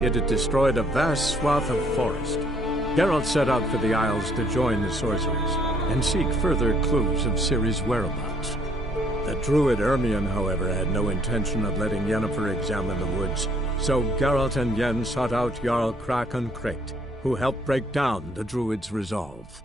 It had destroyed a vast swath of forest. Geralt set out for the Isles to join the sorcerers and seek further clues of Ciri's whereabouts. The druid Ermion, however, had no intention of letting Yennefer examine the woods, so Geralt and Yen sought out Jarl Krakon Krayt, who helped break down the druid's resolve.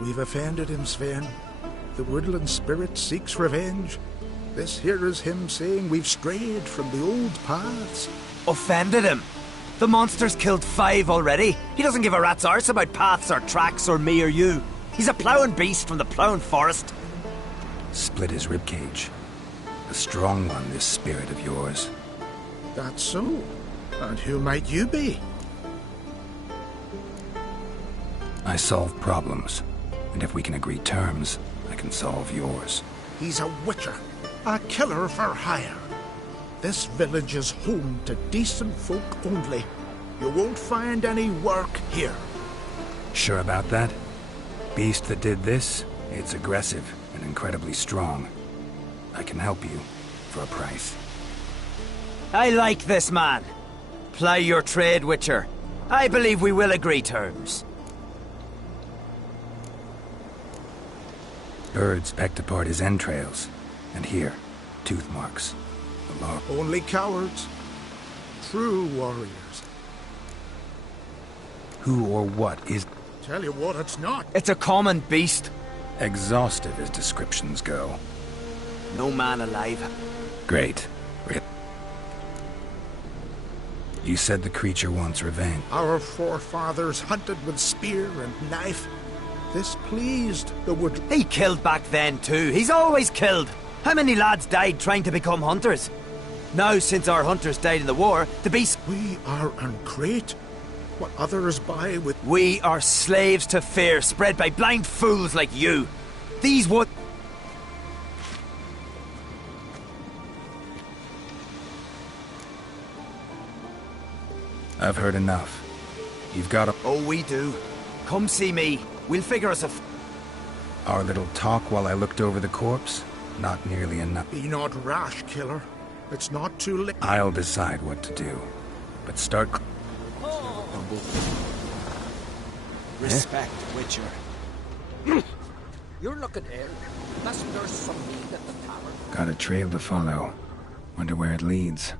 We've offended him, Sven. The woodland spirit seeks revenge. This here is him saying we've strayed from the old paths. Offended him? The monster's killed 5 already. He doesn't give a rat's arse about paths or tracks or me or you. He's a ploughing beast from the ploughing forest. Split his ribcage. A strong one, this spirit of yours. That's so. And who might you be? I solve problems. And if we can agree terms, I can solve yours. He's a witcher. A killer for hire. This village is home to decent folk only. You won't find any work here. Sure about that? Beast that did this, it's aggressive and incredibly strong. I can help you for a price. I like this man. Ply your trade, Witcher. I believe we will agree terms. Birds pecked apart his entrails. And here, tooth marks. The law. Only cowards. True warriors. Who or what is... Tell you what, it's not. It's a common beast. Exhaustive as descriptions go. No man alive. Great. You said the creature wants revenge. Our forefathers hunted with spear and knife. This pleased the wood. He killed back then too. He's always killed. How many lads died trying to become hunters? Now, since our hunters died in the war, the beast... We are uncreate. What others buy with... We are slaves to fear, spread by blind fools like you. These would... I've heard enough. You've got a... Oh, we do. Come see me. We'll figure us a... Our little talk while I looked over the corpse? Not nearly enough. Be not rash, killer. It's not too late. I'll decide what to do. But start... Respect, Witcher. You're looking ill. Messengers from me at the tavern. Got a trail to follow. Wonder where it leads.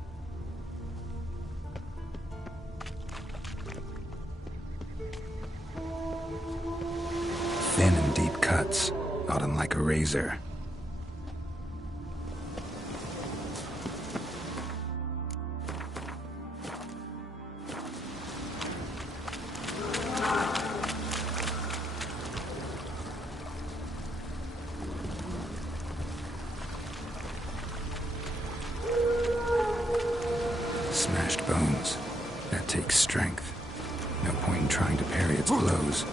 Thin and deep cuts, not unlike a razor. Smashed bones. That takes strength. No point in trying to parry its blows.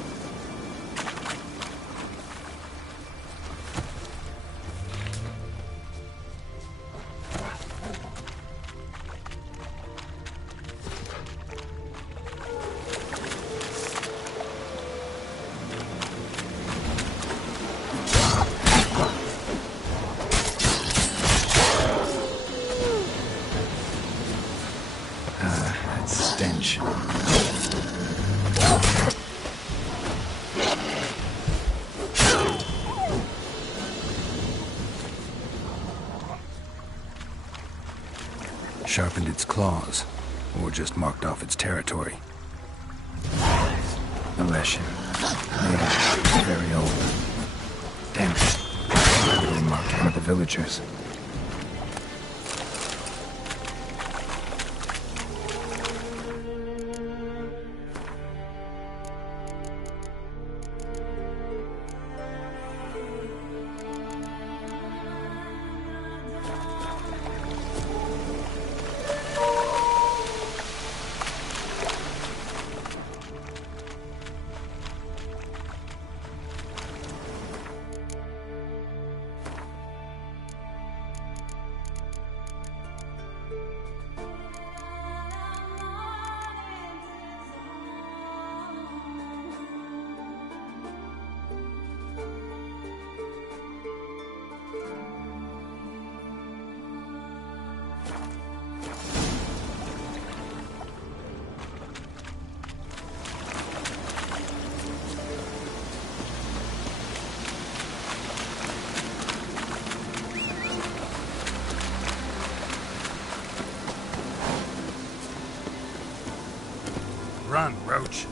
That stench. Sharpened its claws, or just marked off its territory. A lesson. Yeah, very old. Damn it. Probably marked one of the villagers. Run, Roach.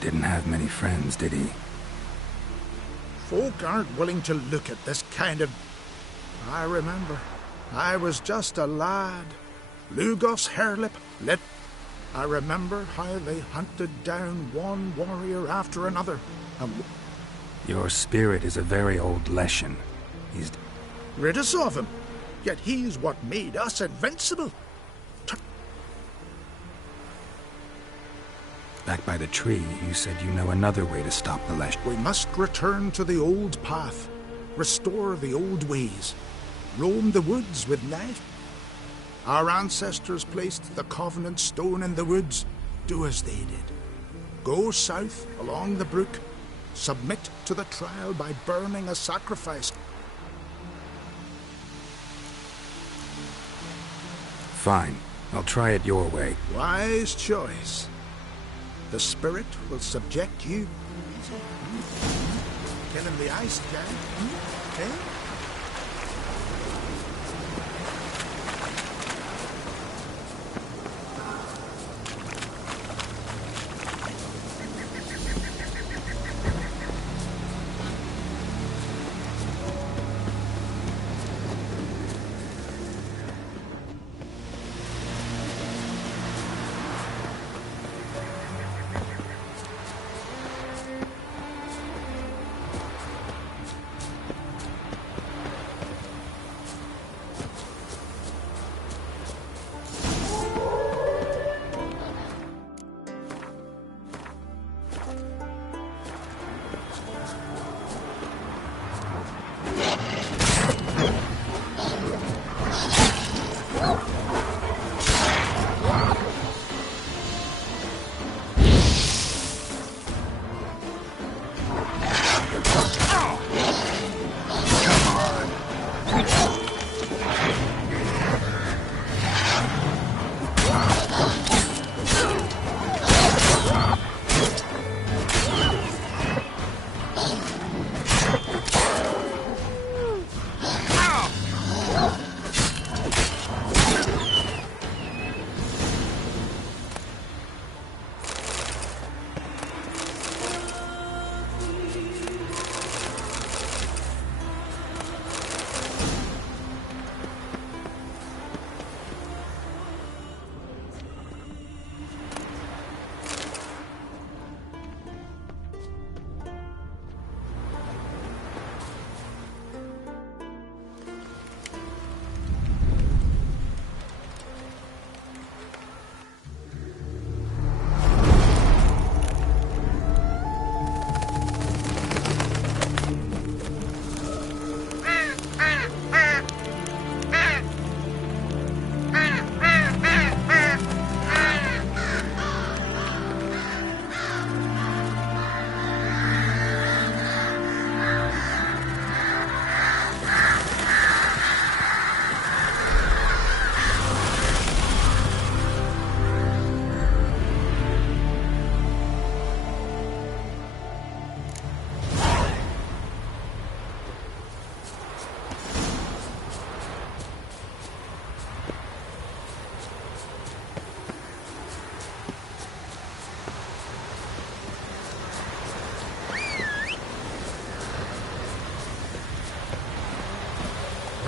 Didn't have many friends, did he? Folk aren't willing to look at this kind of... I remember. I was just a lad. Lugos Hairlip lit. I remember how they hunted down one warrior after another. And Your spirit is a very old lesson. He's... rid us of him. Yet he's what made us invincible. Back by the tree, you said you know another way to stop the Lesh. We must return to the old path. Restore the old ways. Roam the woods with knife. Our ancestors placed the Covenant Stone in the woods. Do as they did. Go south along the brook. Submit to the trial by burning a sacrifice. Fine. I'll try it your way. Wise choice. The spirit will subject you. Killing the ice giant, eh?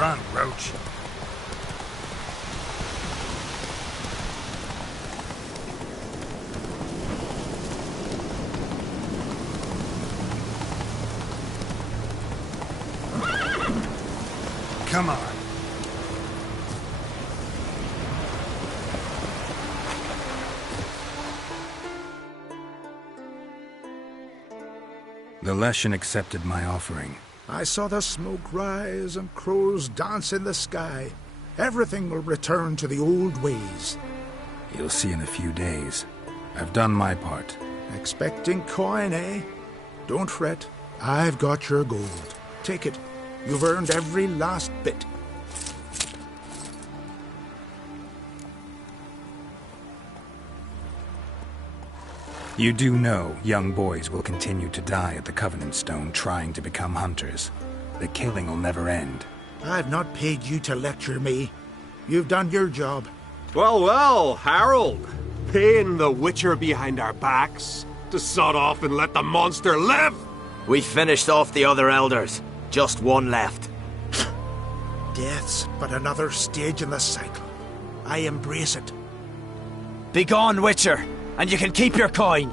Run, Roach. Come on. The Leshen accepted my offering. I saw the smoke rise and crows dance in the sky. Everything will return to the old ways. You'll see in a few days. I've done my part. Expecting coin, eh? Don't fret. I've got your gold. Take it. You've earned every last bit. You do know young boys will continue to die at the Covenant Stone trying to become hunters. The killing will never end. I've not paid you to lecture me. You've done your job. Well, well, Harold. Paying the Witcher behind our backs to sod off and let the monster live? We finished off the other elders. Just one left. Death's but another stage in the cycle. I embrace it. Begone, Witcher, and you can keep your coin.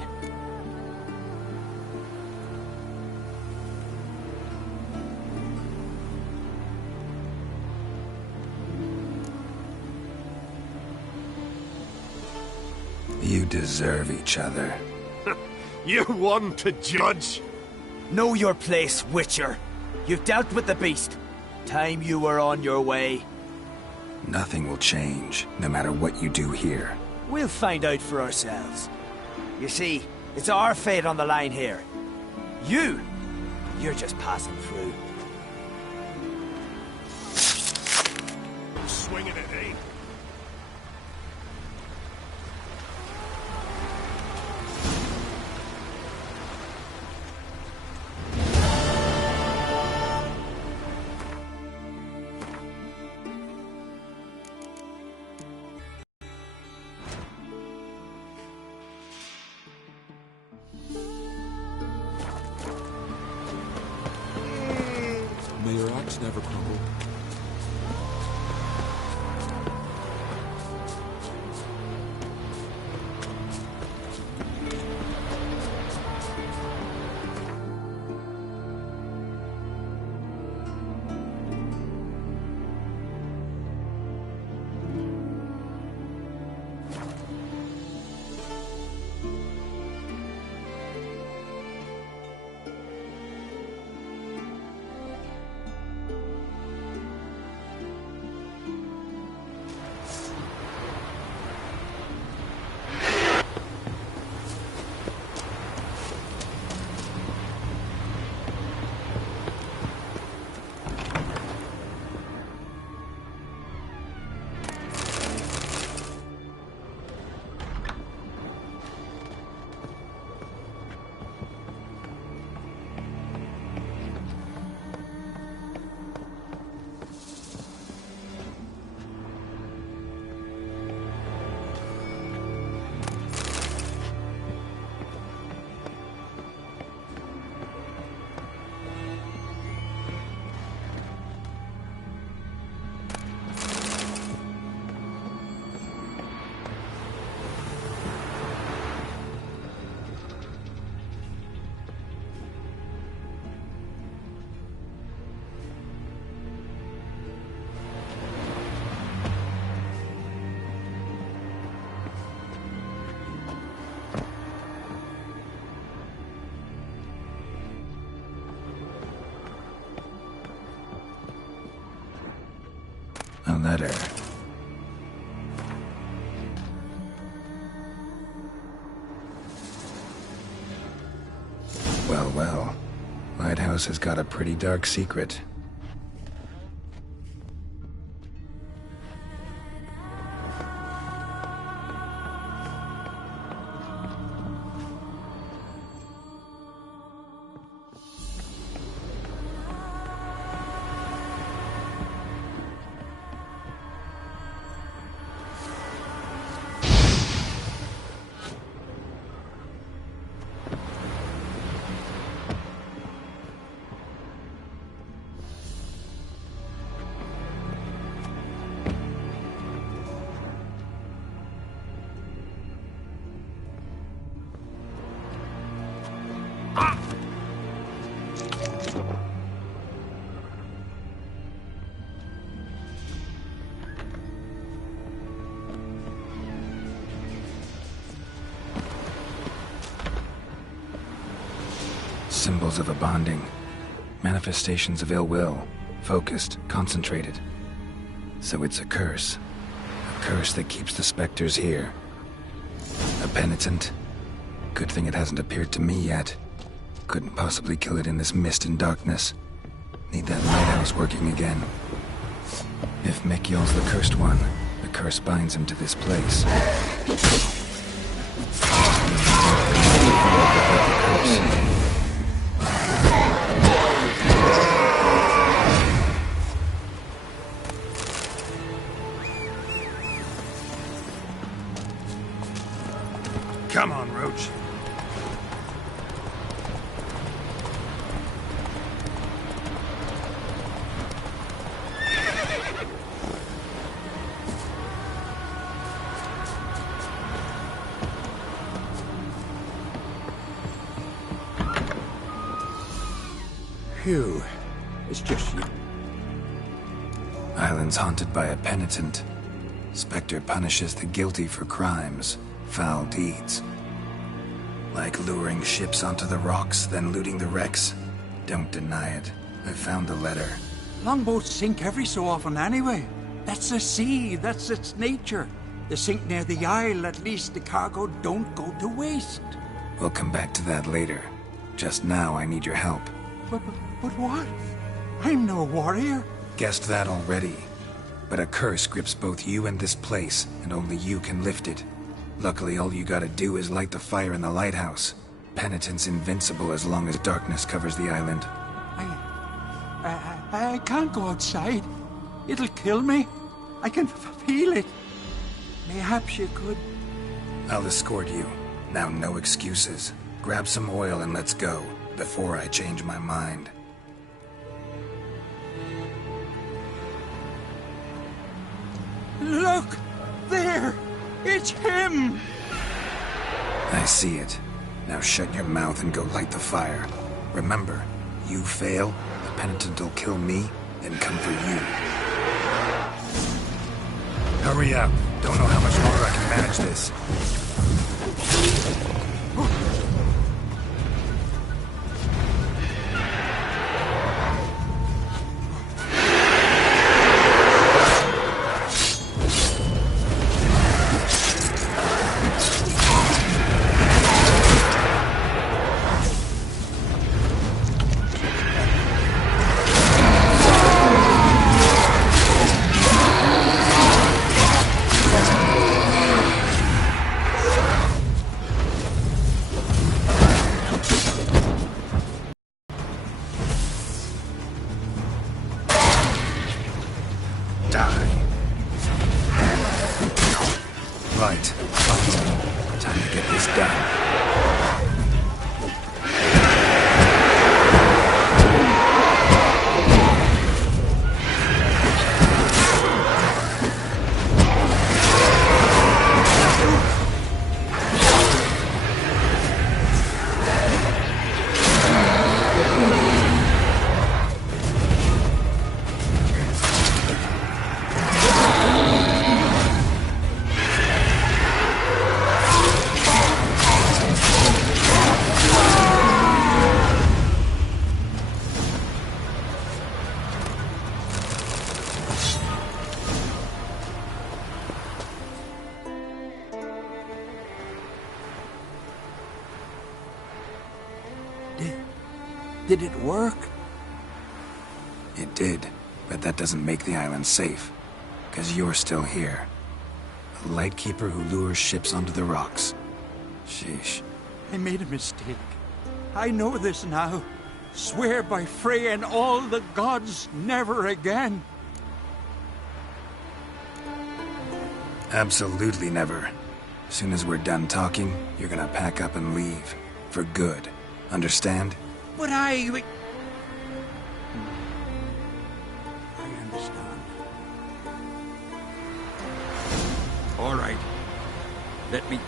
You deserve each other. You one to judge? Know your place, Witcher. You've dealt with the beast. Time you were on your way. Nothing will change, no matter what you do here. We'll find out for ourselves. You see, it's our fate on the line here. You're just passing through. Swinging it, eh? May your axe never crumble. A letter. Well, well. Lighthouse has got a pretty dark secret. Symbols of a bonding. Manifestations of ill will. Focused, concentrated. So it's a curse. A curse that keeps the specters here. A penitent. Good thing it hasn't appeared to me yet. Couldn't possibly kill it in this mist and darkness. Need that lighthouse working again. If Mikyol's the cursed one, the curse binds him to this place. Come on, Roach. Phew. It's just you. Island's haunted by a penitent. Spectre punishes the guilty for crimes, foul deeds. Like luring ships onto the rocks, then looting the wrecks. Don't deny it. I found the letter. Longboats sink every so often anyway. That's the sea, that's its nature. They sink near the isle, at least the cargo don't go to waste. We'll come back to that later. Just now, I need your help. But what? I'm no warrior. Guessed that already. But a curse grips both you and this place, and only you can lift it. Luckily, all you gotta do is light the fire in the lighthouse. Penitent's invincible as long as darkness covers the island. I can't go outside. It'll kill me. I can feel it. Mayhaps you could. I'll escort you. Now, no excuses. Grab some oil and let's go, before I change my mind. Look! There! It's him! I see it. Now shut your mouth and go light the fire. Remember, you fail, the penitent will kill me, then come for you. Hurry up. Don't know how much longer I can manage this. Right. Finally. Time to get this done. Did it work? It did, but that doesn't make the island safe. Because you're still here. A lightkeeper who lures ships onto the rocks. Sheesh. I made a mistake. I know this now. Swear by Freya and all the gods, never again. Absolutely never. As soon as we're done talking, you're gonna pack up and leave. For good. Understand? But I understand. All right. Let me...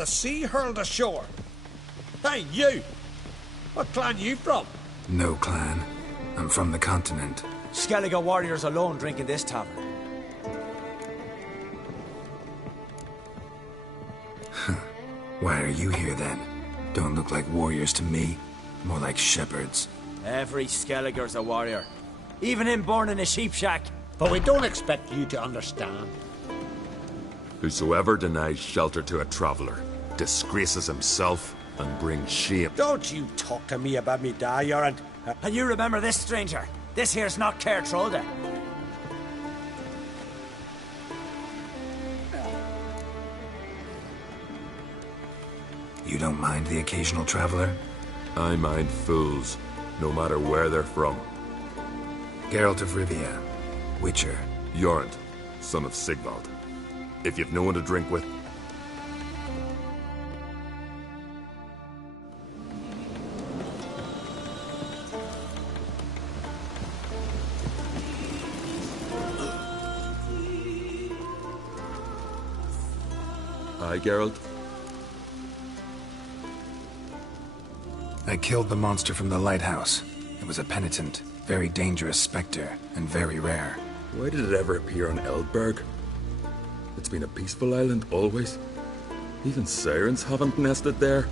the sea hurled ashore. Hey, you! What clan you from? No clan. I'm from the continent. Skellige warriors alone drink in this tavern. Why are you here then? Don't look like warriors to me. More like shepherds. Every Skellige's a warrior. Even him born in a sheep shack. But we don't expect you to understand. Whosoever denies shelter to a traveller disgraces himself and brings shame. Don't you talk to me about me da, Yoran. And you remember this, stranger? This here's not Cair Trolde. You don't mind the occasional traveler? I mind fools, no matter where they're from. Geralt of Rivia, Witcher. Jorund, son of Sigvald. If you've no one to drink with... Hi, Geralt. I killed the monster from the lighthouse. It was a penitent, very dangerous spectre, and very rare. Why did it ever appear on Eldberg? It's been a peaceful island always. Even sirens haven't nested there.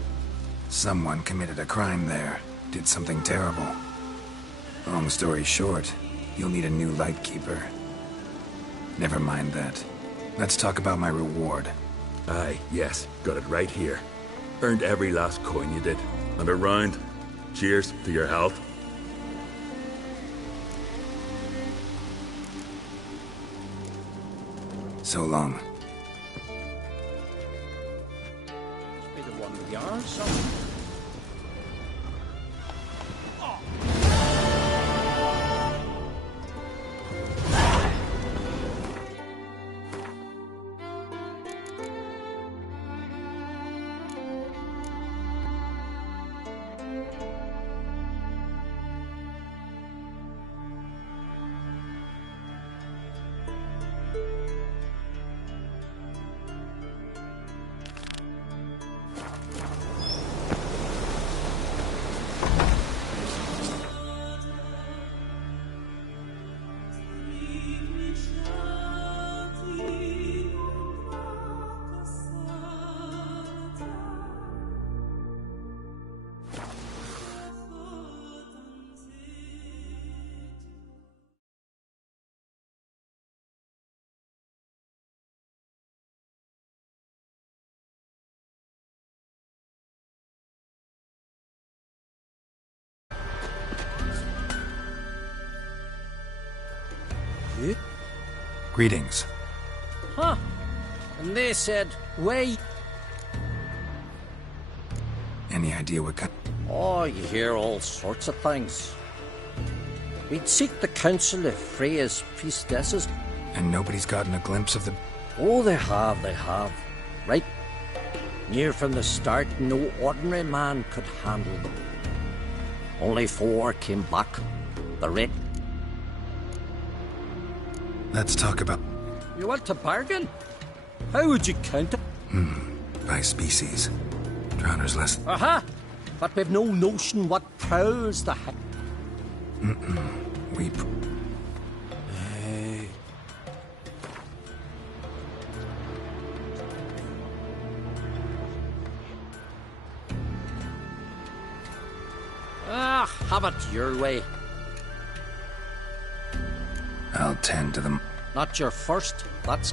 Someone committed a crime there. Did something terrible. Long story short, you'll need a new lightkeeper. Never mind that. Let's talk about my reward. Aye, yes, got it right here. Earned every last coin you did. And a round. Cheers to your health. So long. Be the one with yarn, son. Greetings. Huh. And they said, wait. Any idea what kind? Oh, you hear all sorts of things. We'd seek the counsel of Freya's priestesses. And nobody's gotten a glimpse of the... Oh, they have. Right. Near from the start, no ordinary man could handle them. Only 4 came back. The red. Let's talk about... You want to bargain? How would you count it? by species. Drowner's less... Aha! But we've no notion what prowls the heck. We... Hey. Ah, have it your way. I'll tend to them. Not your first, that's...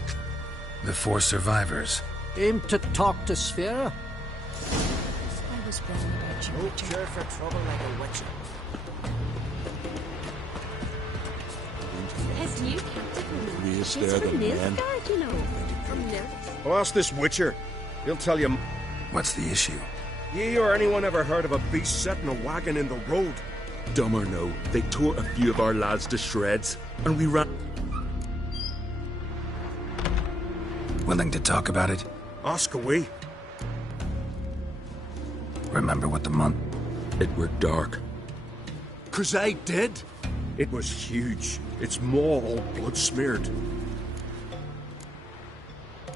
The 4 survivors. Aim to talk to Sphera. I was wrong about you. No cure for trouble like a witcher. His new captain. Raised She's there from the men. Nilfgaard, you know. From Nilfgaard. Well, ask this Witcher. He'll tell you. What's the issue? Ye or anyone ever heard of a beast setting a wagon in the road? Dumb or no, they tore a few of our lads to shreds, and we ran... Willing to talk about it? Ask away. Remember what the month... It were dark. 'Cause I did. It was huge. Its maw all blood-smeared.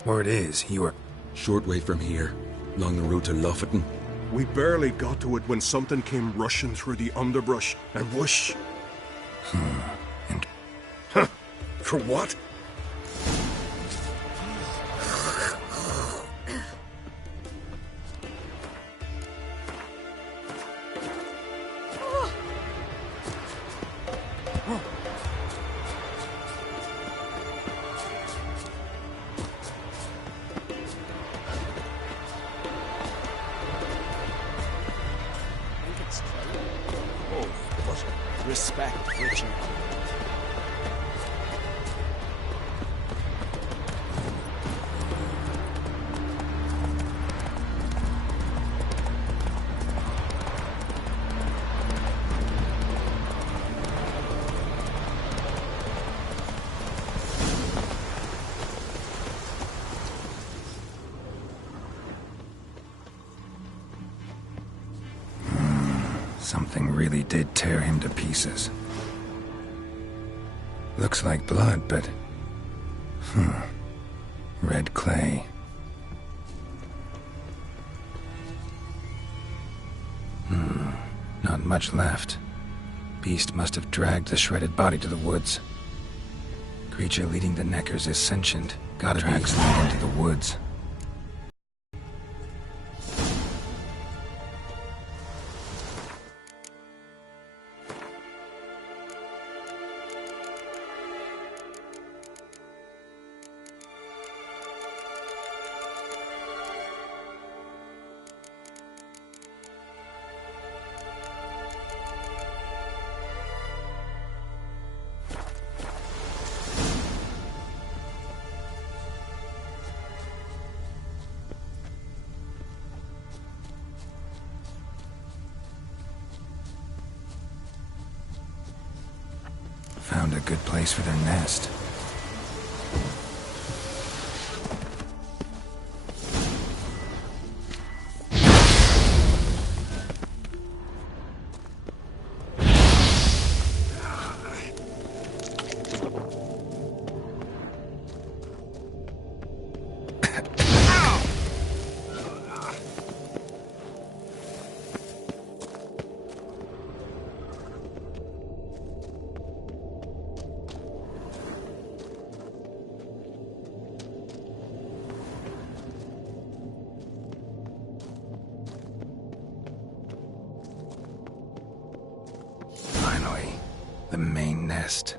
Word is, you were... Short way from here. along the road to Lofferton. We barely got to it when something came rushing through the underbrush, and whoosh. And Huh? For what? Respect, Richard. something really did tear him to pieces. Looks like blood, but... red clay. Not much left. Beast must have dragged the shredded body to the woods. Creature leading the Neckers is sentient. Gotta drags lead into the woods. Found a good place for their nest. Finally, the main nest.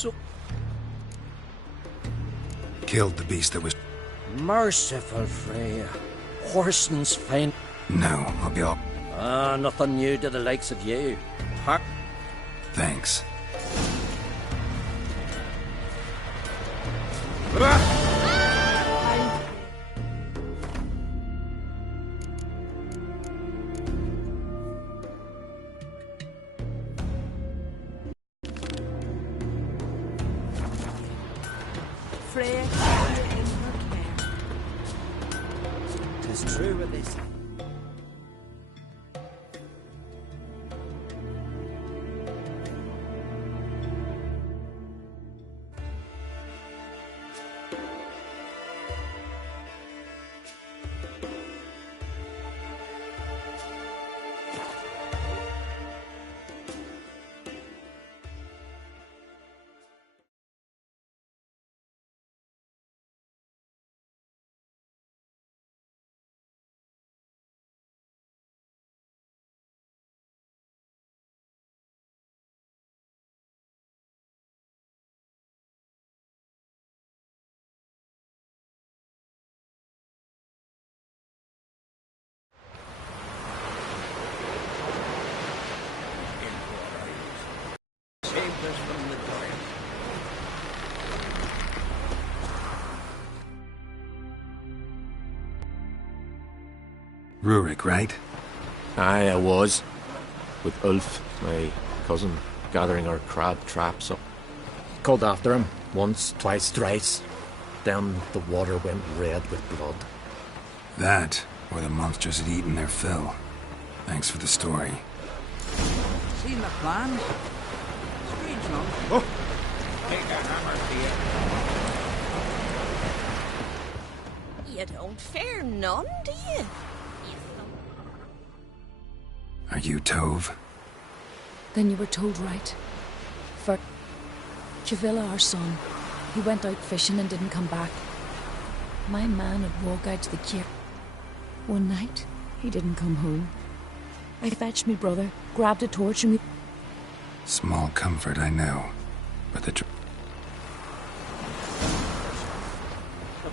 So Killed the beast that was... merciful, Freya. Horson's fine. No, I'll be all... Nothing new to the likes of you. Thanks. Freya kept it in her care. 'Tis true what they say. Rurik, right? Aye, I was. With Ulf, my cousin, gathering our crab traps up. Called after him once, twice, thrice. Then the water went red with blood. That, or the monsters had eaten their fill. Thanks for the story. Seen the plans? Strange enough. Oh! Take a hammer, dear. You don't fear none, do you? Are you Tove? Then you were told right. For Chavilla, our son, he went out fishing and didn't come back. My man had walked out to the kier. One night, he didn't come home. I fetched me brother, grabbed a torch and we... Small comfort, I know. But the... The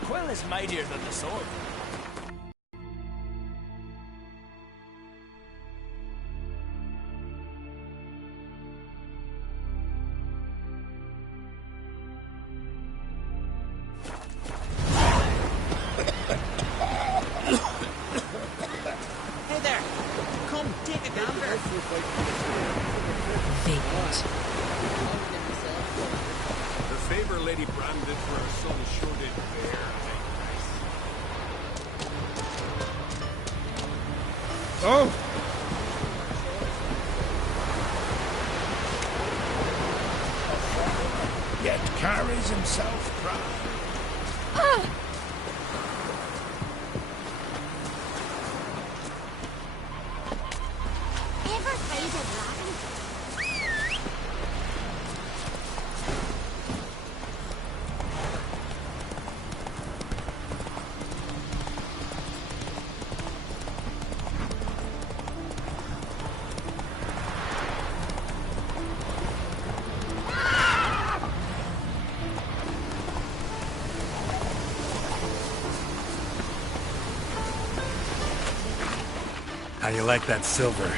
quill is mightier than the sword. Hey there! Come, take a gander! Vacant. The favor Lady Bran did for her son sure did bear, Oh! Yet carries himself proud. Ever find a dragon? How you like that silver?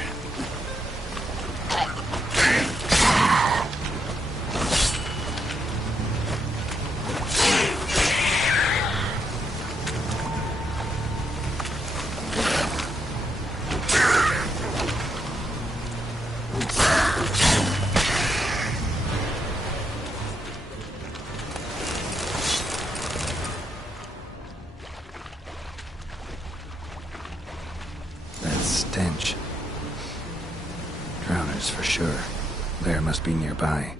Stench. Drowners for sure. Lair must be nearby.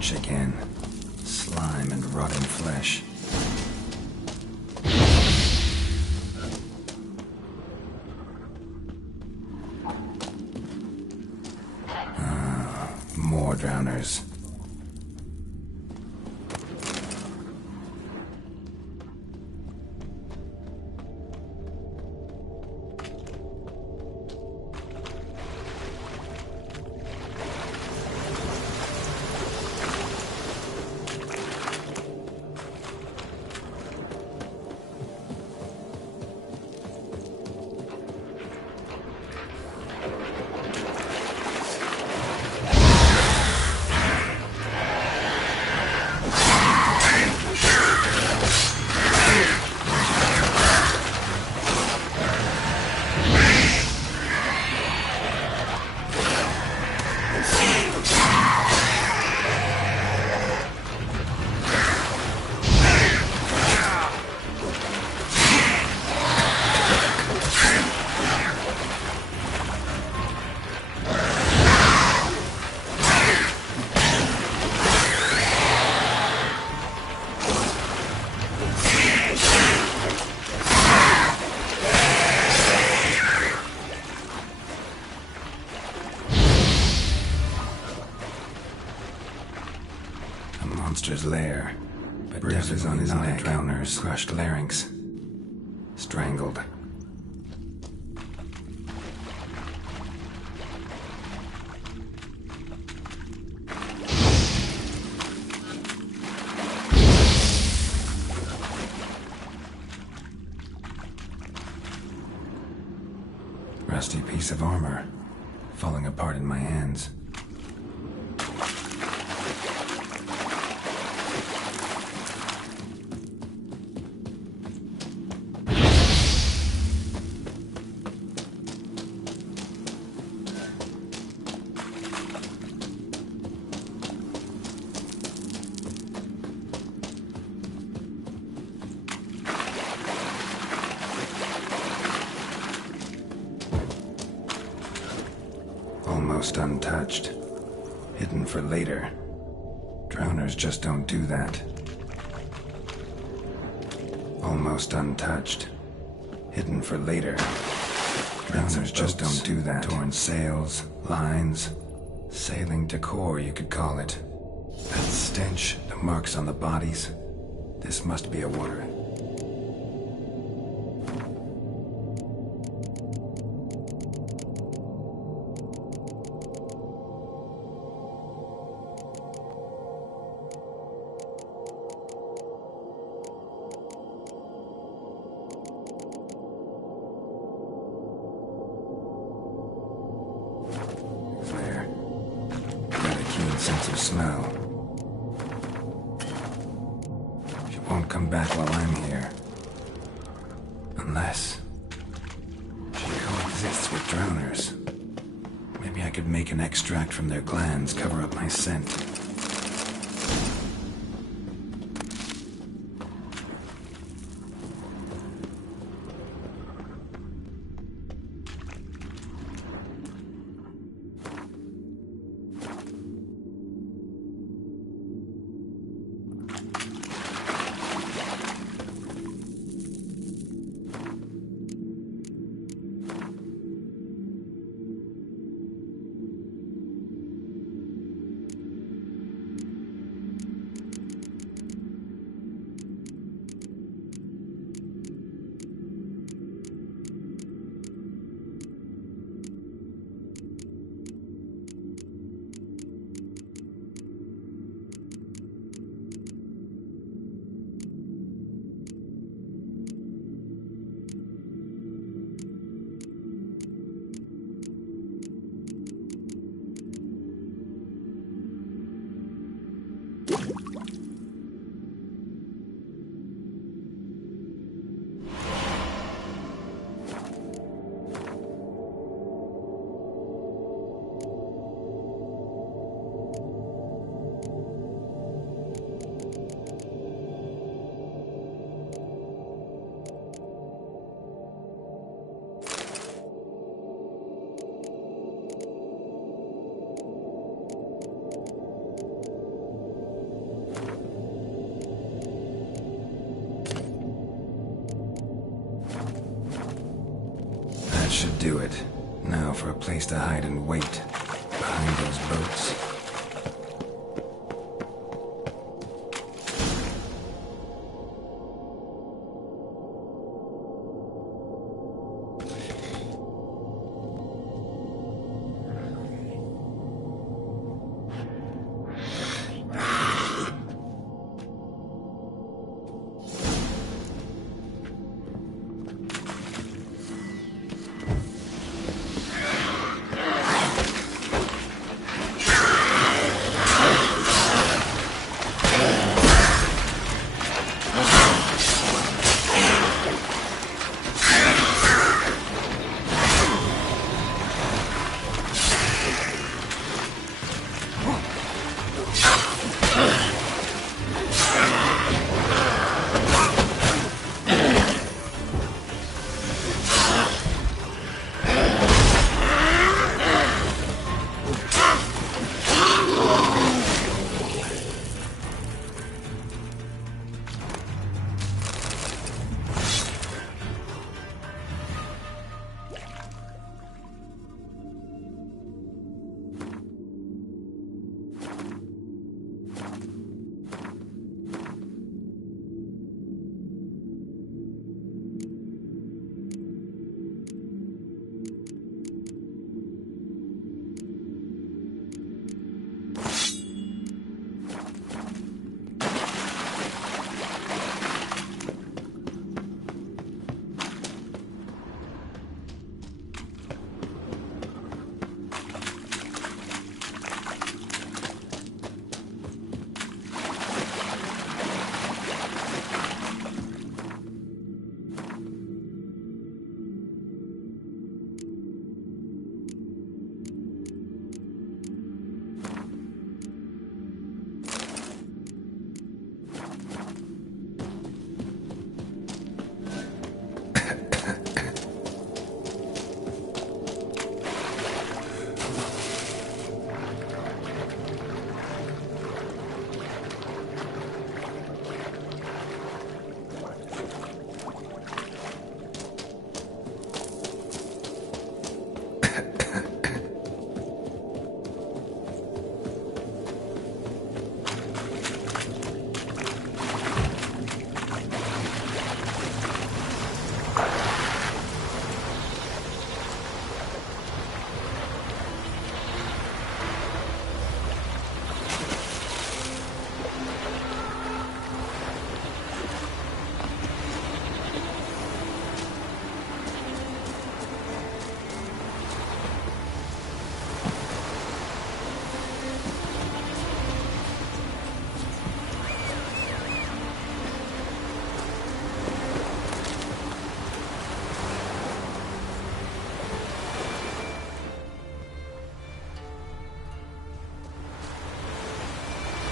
stench again. Slime and rotting flesh. More drowners. Monster's lair. Bruises on his neck, drowners, crushed larynx, strangled. Rusty piece of armor, falling apart in my hands. Almost untouched. Hidden for later. Drowners just don't do that. Almost untouched. Hidden for later. Drowners just don't do that. Torn sails, lines, sailing decor, you could call it. That stench, the marks on the bodies. This must be a water. Sense of smell. She won't come back while I'm here. Unless she coexists with drowners. Maybe I could make an extract from their glands cover up my scent. That should do it. Now for a place to hide and wait. Behind those boats.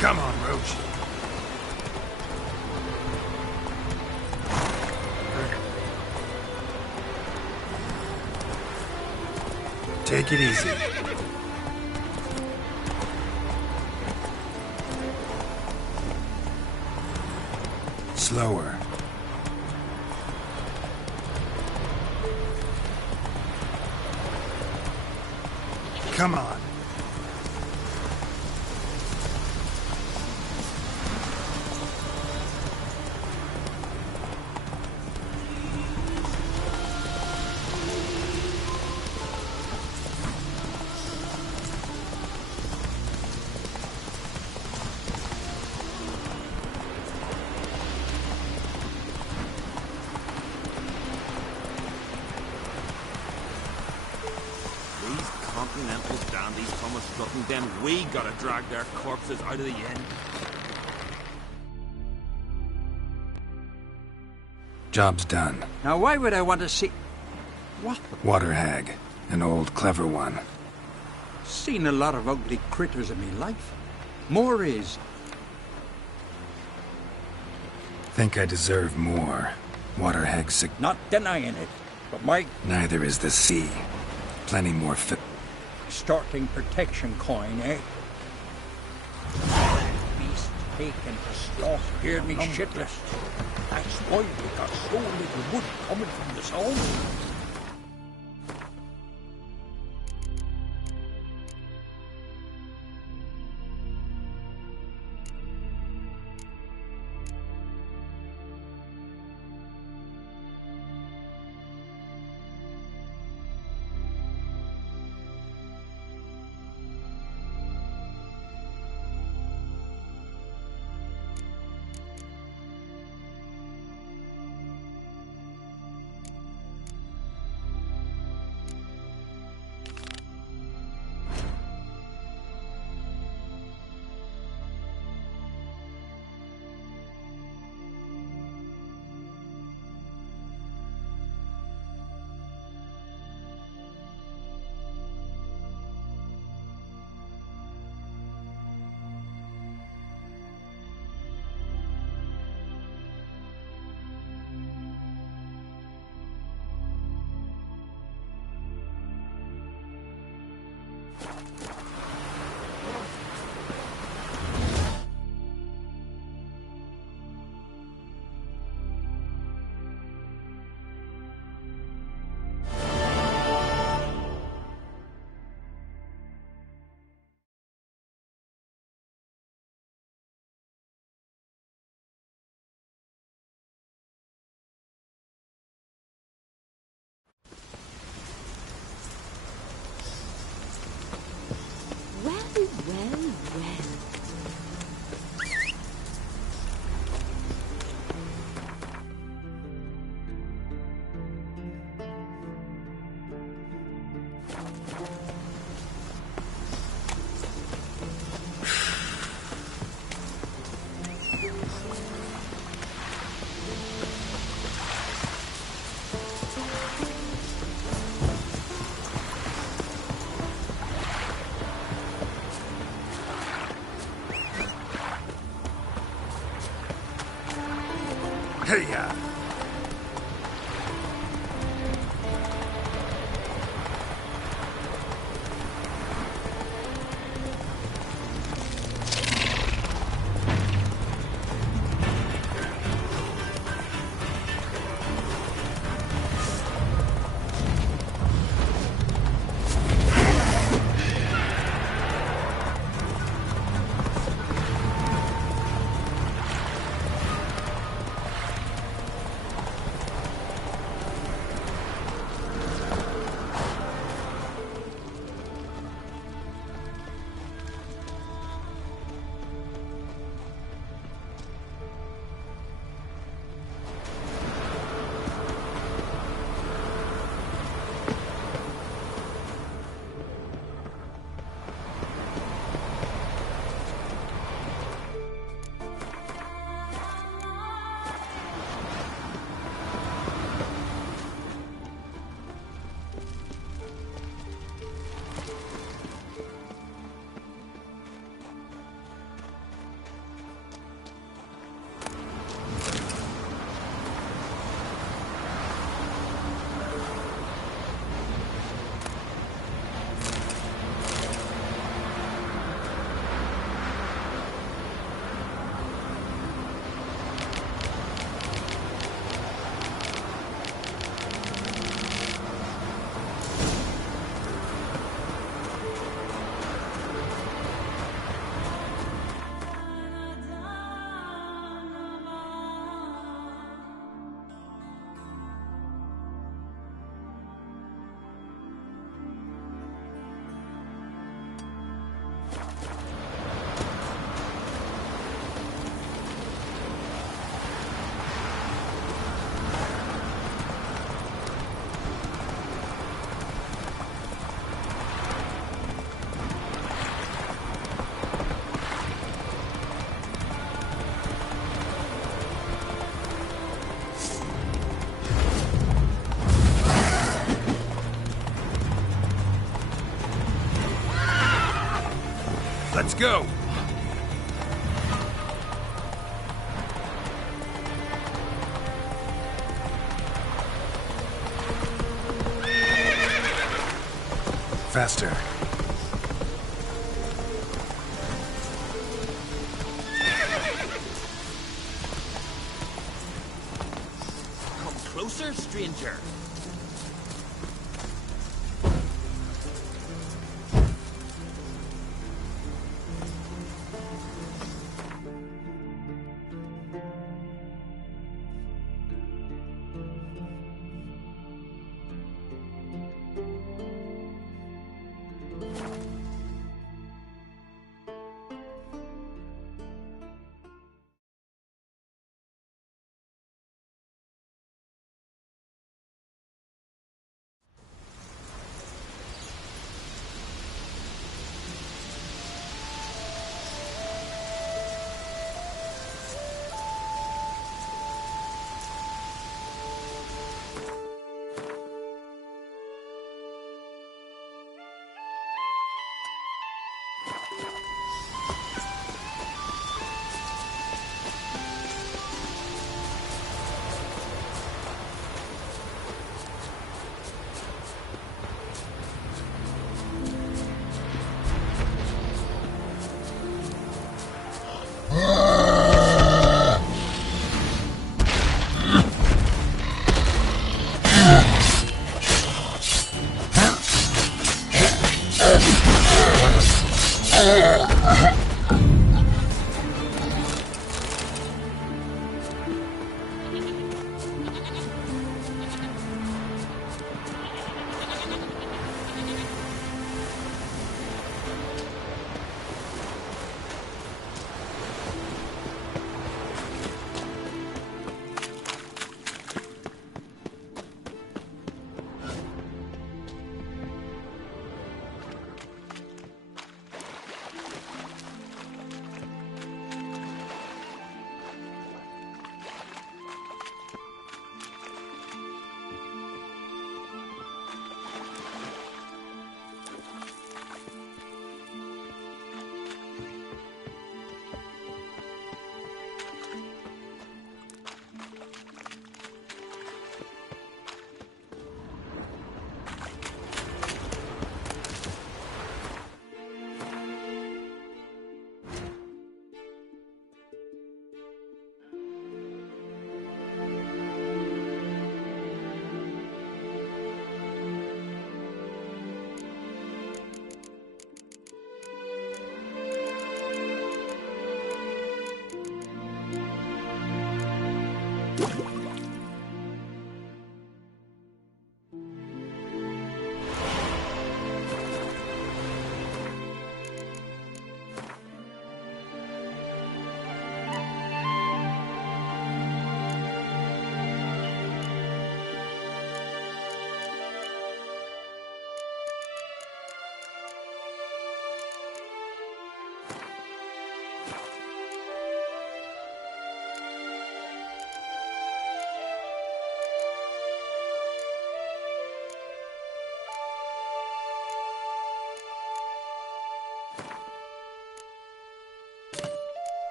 Come on, Roach. Take it easy. Slower. Come on. Then we gotta drag their corpses out of the inn. Job's done. Now why would I want to see... What? Water hag. An old, clever one. Seen a lot of ugly critters in me life. More is... Think I deserve more. Water hag sick... Not denying it, but my... Neither is the sea. Plenty more fit... Starting protection coin, eh? Beast taken to slaughter scared me shitless. That's why we got so little wood coming from the zone. to ya! Let's go! Faster. Come closer, stranger.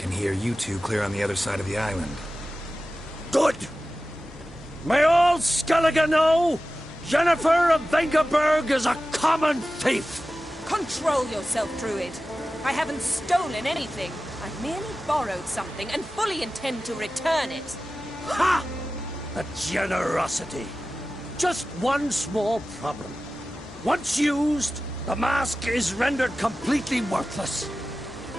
can hear you two clear on the other side of the island. Good! May all Skellige know Jennifer of Vengerberg is a common thief! Control yourself, Druid. I haven't stolen anything. I've merely borrowed something and fully intend to return it. Ha! A generosity. Just one small problem. Once used, the mask is rendered completely worthless.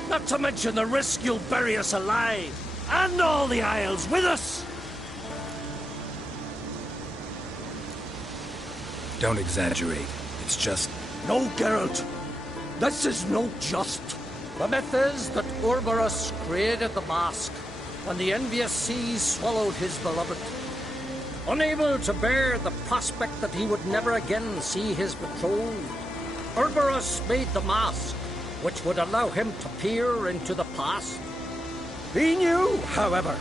Not to mention the risk you'll bury us alive, and all the Isles with us. Don't exaggerate. It's just... No, Geralt. This is no just. The myth is that Urberus created the mask when the envious seas swallowed his beloved. Unable to bear the prospect that he would never again see his betrothed, Urberus made the mask, which would allow him to peer into the past. He knew, however,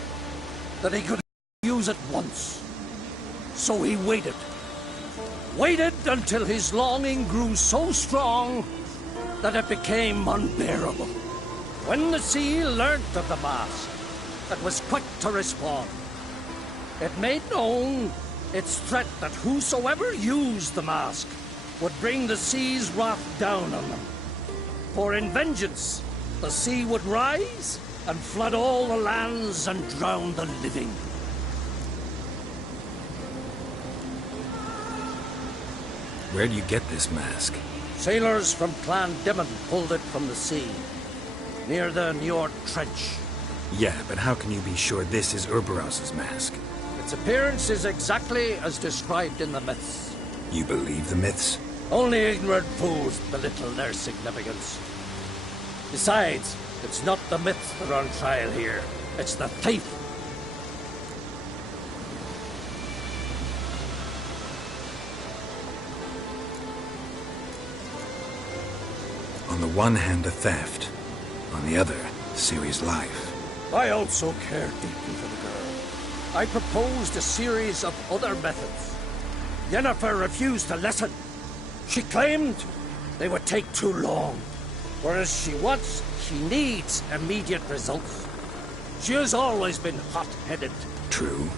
that he could use it once. So he waited. Waited until his longing grew so strong that it became unbearable. When the sea learnt of the mask, it was quick to respond. It made known its threat that whosoever used the mask would bring the sea's wrath down on them. For in vengeance, the sea would rise and flood all the lands and drown the living. Where do you get this mask? Sailors from Clan Dimon pulled it from the sea, near the Njord Trench. Yeah, but how can you be sure this is Urberos's mask? Its appearance is exactly as described in the myths. You believe the myths? Only ignorant fools belittle their significance. Besides, it's not the myths that are on trial here. It's the thief. On the one hand, the theft. On the other, Ciri's life. I also care deeply for the girl. I proposed a series of other methods. Yennefer refused to listen. She claimed they would take too long, whereas she needs immediate results. She has always been hot-headed. True.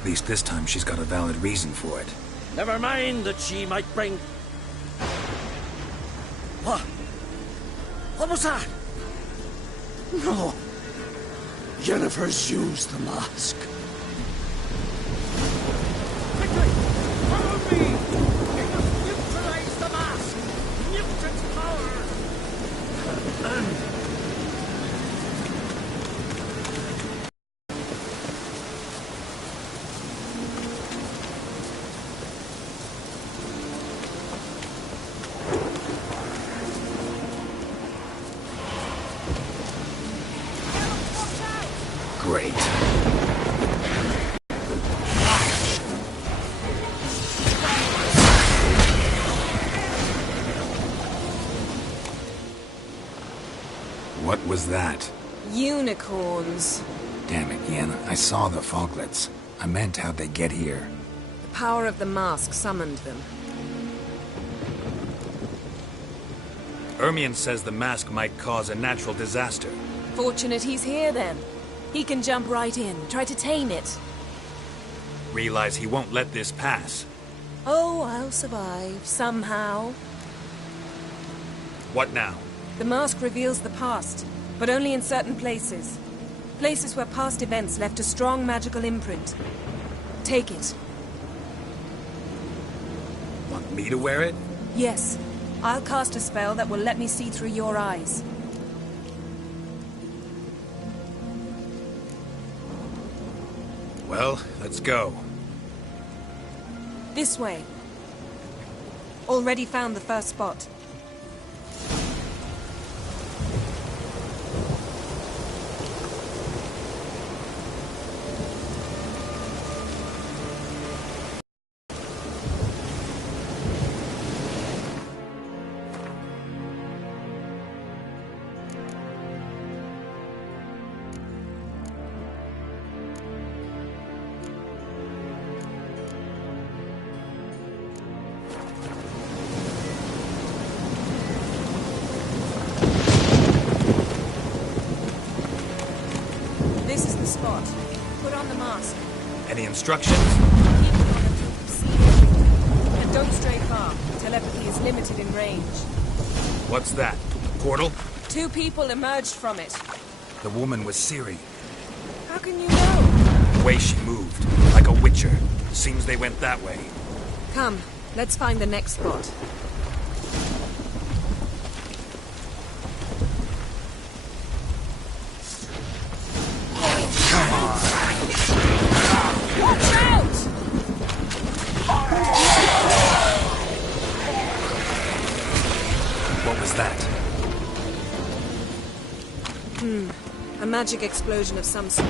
At least this time she's got a valid reason for it. Never mind that she might bring... What? What was that? No. Yennefer's used the mask. Quickly! Follow me! We must neutralize the mask! Nuke its power! Great. What was that? Unicorns. Damn it, Yen. I saw the foglets. I meant how'd they get here. The power of the mask summoned them. Ermion says the mask might cause a natural disaster. Fortunate he's here, then. He can jump right in, try to tame it. Realize he won't let this pass. Oh, I'll survive, somehow. What now? The mask reveals the past, but only in certain places. Places where past events left a strong magical imprint. Take it. Want me to wear it? Yes. I'll cast a spell that will let me see through your eyes. Well, let's go. This way. Already found the first spot. spot. Put on the mask. Any instructions? Keep it on until you see everything. And don't stray far. Telepathy is limited in range. What's that? Portal? 2 people emerged from it. The woman was Ciri. How can you know? The way she moved, like a witcher. Seems they went that way. Come, let's find the next spot. Watch out! What was that? A magic explosion of some sort.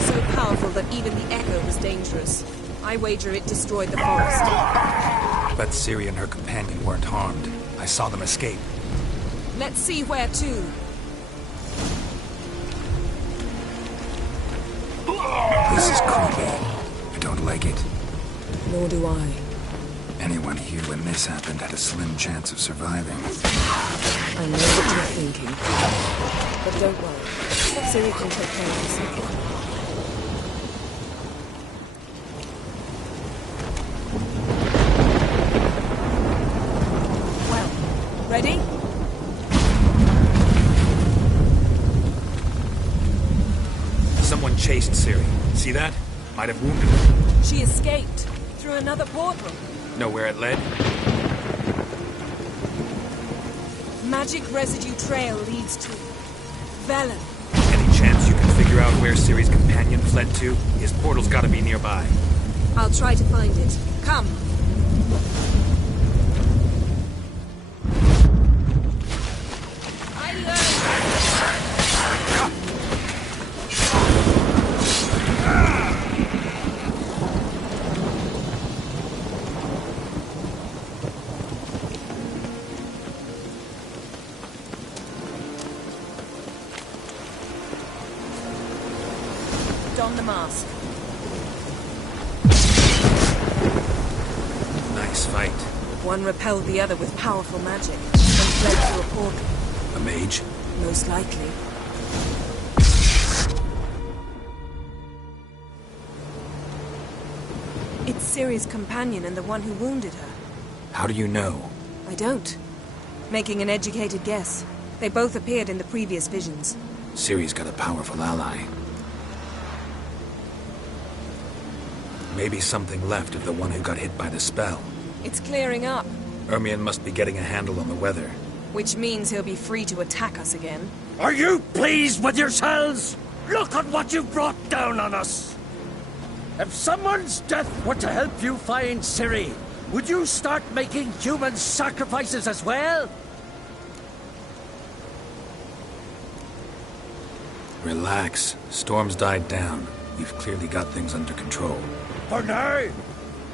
So powerful that even the echo was dangerous. I wager it destroyed the forest. But Ciri and her companion weren't harmed. I saw them escape. Let's see where to. This is creepy. I don't like it. Nor do I. Anyone here when this happened had a slim chance of surviving. I know what you're thinking. But don't worry. Ciri can take care of herself. Well, ready? Someone chased Ciri. See that? Might have wounded her. She escaped through another portal. Know where it led? Magic residue trail leads to Velen. Any chance you can figure out where Ciri's companion fled to? His portal's gotta be nearby. I'll try to find it. Come. Don the mask. Nice fight. One repelled the other with powerful magic, and fled through a portal. A mage? Most likely. It's Ciri's companion and the one who wounded her. How do you know? I don't. Making an educated guess. They both appeared in the previous visions. Ciri's got a powerful ally. Maybe something left of the one who got hit by the spell. It's clearing up. Ermion must be getting a handle on the weather. Which means he'll be free to attack us again. Are you pleased with yourselves? Look at what you've brought down on us! If someone's death were to help you find Ciri, would you start making human sacrifices as well? Relax. Storm's died down. We've clearly got things under control. For now.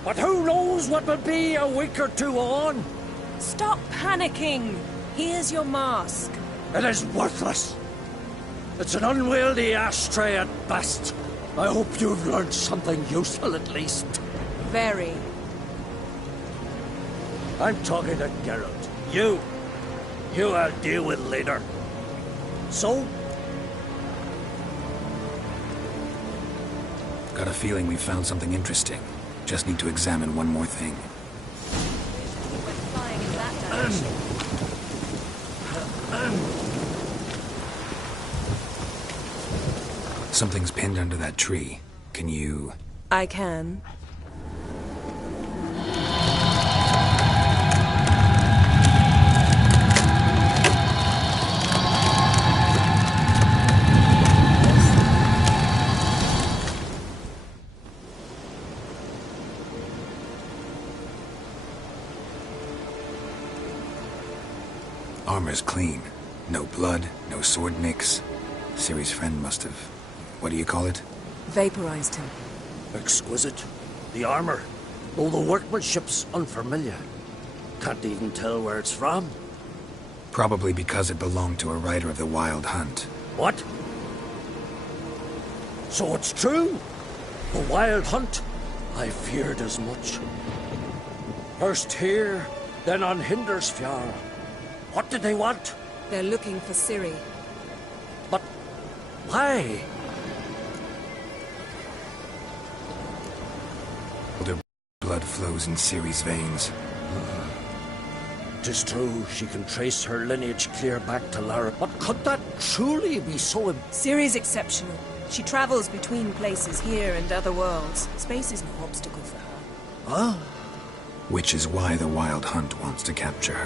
But who knows what will be a week or two on? Stop panicking! Here's your mask. It is worthless. It's an unwieldy ashtray at best. I hope you've learned something useful at least. Very. I'm talking to Geralt. You I'll deal with later. So? Got a feeling we found something interesting. Just need to examine one more thing. Flying in that direction. Something's pinned under that tree. Can you... I can. Armor's clean. No blood, no sword nicks. Ciri's friend must have... What do you call it? Vaporized him. Exquisite. The armor, though the workmanship's unfamiliar. Can't even tell where it's from. Probably because it belonged to a rider of the Wild Hunt. What? So it's true? The Wild Hunt? I feared as much. First here, then on Hindersfjall. What did they want? They're looking for Ciri. But why? flows in Ciri's veins. 'Tis true, she can trace her lineage clear back to Lara, but could that truly be so? Ciri's exceptional. She travels between places here and other worlds. Space is no obstacle for her. Huh? Which is why the Wild Hunt wants to capture her.